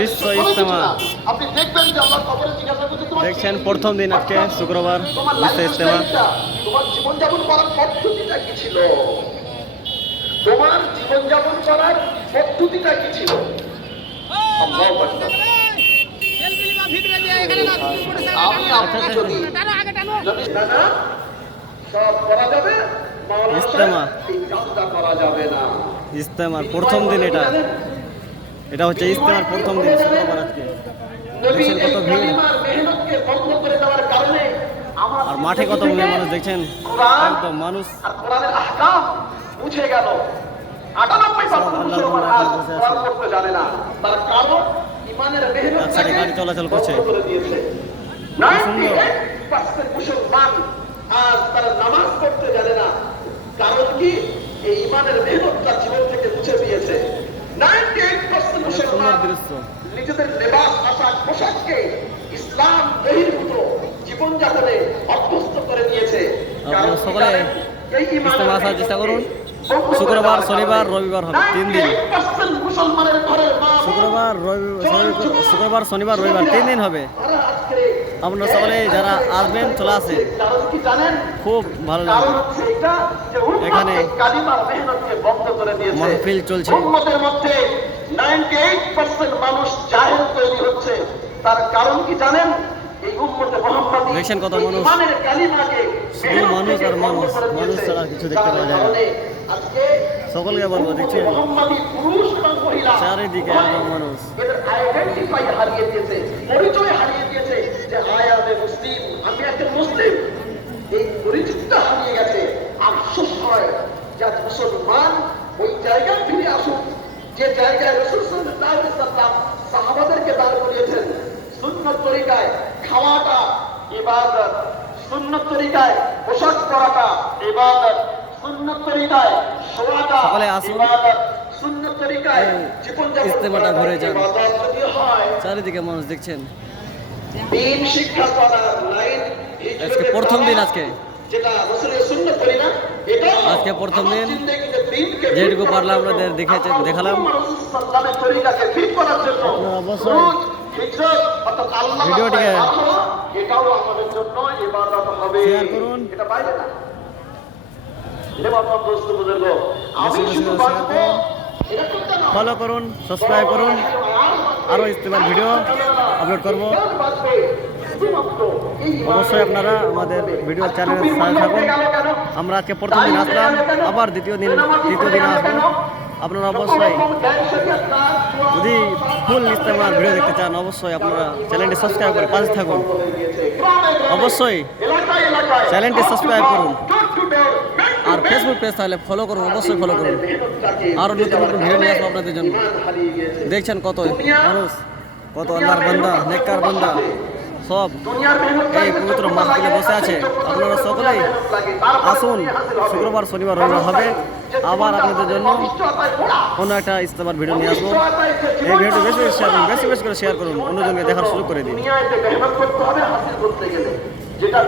বিশ্ব ইজতেমা আপনি দেখবেন যে আল্লাহর কবরে জিজ্ঞাসা করছে তোমার দেখছেন প্রথম দিন আজকে শুক্রবার বিশ্ব ইজতেমা। তোমার জীবনযাপন করার পদ্ধতিটা কি ছিল? তোমার জীবনযাপন করার পদ্ধতিটা কি ছিল? আল্লাহু আকবার। আমি আপনি যদি না সব করা যাবে, মাওলানা ইজতেমা। সাহেব, এই কাজটা করা যাবে না। ইজতেমার প্রথম দিন এটা হচ্ছে ইজতেমার প্রথম দিন শুক্রবার আজকে। নবী দেখছেন এই কত ভিড় কালিমার মেহনতকে বন্ধ করে দেওয়ার কারণে আমার আর মাঠে কত মানুষ দেখছেন, কোরআন একদম মানুষ আর কোরআনের আহকাম বুঝে গেল। 98% মুসলমান আজ কোরআন পড়তে জানে না, তার কারণ ইমানের মেহনতটাকে গাড়ি চলাচল করছে। বন্ধ করে দিয়েছে। 98% মুসলমান আজ তারা নামাজ পড়তে জানে না, কারণ কি এই ইমানের মেহনতটা জীবন থেকে মুছে দিয়েছে। 98% মুসলমান দৃশ্য নিজেদের লেবাস পোশাককে ইসলাম বহির্ভূত জীবনযাপনে অভ্যস্ত করে দিয়েছে। আপনারা সকলে ইজতেমা আসার চেষ্টা করুন। শুক্রবার, শনিবার, রবিবার হবে 3 দিন। মুসলমানের ঘরের মা শুক্রবার, শনিবার, রবিবার 3 দিন হবে। আপনারা সকলে যারা আসবেন চলে আসেন, কারণ কি জানেন? খুব ভালো কারণ লাগবে। হচ্ছে এটা যে এখানে কালিমার মেহনতকে বন্ধ করে দিয়েছে। মাহফিল চলছে। উম্মতের মধ্যে 98% মানুষ জাহেল তৈরি হচ্ছে। তার কারণ কি জানেন? এই উম্মতে মুহাম্মাদি দেখছেন কত মানুষ, ইমানের কালিমাকে শুধু মানুষ আর মানুষ, মানুষ ছাড়া কিছু দেখতে পাওয়া যায় না। আজকে সকলকে বলবো, দেখছেন মুহাম্মাদি পুরুষ এবং মহিলা চারিদিকে একদম মানুষ। এদের আইডেন্টিফাই হারিয়ে দিয়েছে, পরিচয় হারিয়ে দিয়েছে যে আই এম এ মুসলিম, আমি একটা মুসলিম। এই পরিচিতিটা হারিয়ে গেছে। আফসোস হয় যে আজ মুসলমান ওই জায়গায় ফিরে আসুক যে জায়গায় রাসূল সাল্লাল্লাহু আলাইহি ওয়াসাল্লাম সাহাবাদেরকে দাঁড় করিয়েছেন। সুন্নত তরিকায় খাওয়াটা ইবাদত, সুন্নত তরিকায় পোশাক পরাটা ইবাদত, সুন্নত তরিকায় শোয়াটা সকলে আসুন, ইবাদত, সুন্নত তরিকায় জীবনযাপন ইজতেমাটা ঘুরে যান। ইবাদত যদি হয়। চারিদিকে মানুষ দেখছেন। দিন শিক্ষা করার লাইন আজকে প্রথম দিন, আজকে যেটা রাসূলের সুন্নাত করি না, এটা আজকে প্রথম দিন। জিন্দেগিতে দিনকে যেটুকু পারলাম আপনাদের দেখালাম। রাসূল সাল্লাল্লাহু আলাইহি তরিকাকে ফিট করার জন্য আপনারা অবশ্যই হিজরত অর্থাৎ আল্লাহ ভিডিওটিকে এটাও আমাদের জন্য ইবাদত হবে। শেয়ার করুন। এটা বাইরে না। এটা বাবা দোস্ত বুজুর্গ, আমি বেশি শুধু বেশি করে শেয়ার বাঁচবো করুন, এটা করতে না। ফলো করুন, সাবস্ক্রাইব করুন। আরও ইজতেমার ভিডিও আপলোড করব। অবশ্যই আপনারা আমাদের ভিডিও চ্যানেলের সাথে থাকুন। আমরা আজকে প্রথম দিন আসলাম, আবার দ্বিতীয় দিন আসবো। আপনারা অবশ্যই যদি ফুল ইজতেমার ভিডিও দেখতে চান, অবশ্যই আপনারা চ্যানেলটি সাবস্ক্রাইব করে পাশে থাকুন। অবশ্যই চ্যানেলটি সাবস্ক্রাইব করুন। আর ফেসবুক পেজ তাহলে ফলো করুন, অবশ্যই ফলো করুন। আরও নতুন নতুন ভিডিও নিয়ে আসবো আপনাদের জন্য। দেখছেন কত মানুষ, কত আল্লাহর বান্দা, নেককার বান্দা সব এই পবিত্র মাহফিলে বসে আছে। আপনারা সকলেই আসুন। শুক্রবার, শনিবার, রবিবার হবে। আবার আপনাদের জন্য অন্য একটা ইজতেমার ভিডিও নিয়ে আসবো। এই ভিডিওটি বেশি বেশি শেয়ার করুন, বেশি বেশি করে শেয়ার করুন, অন্যজনকে দেখার সুযোগ করে দিন। দুনিয়ায় মেহনত করতে হবে হাসিল করতে গেলে, যেটা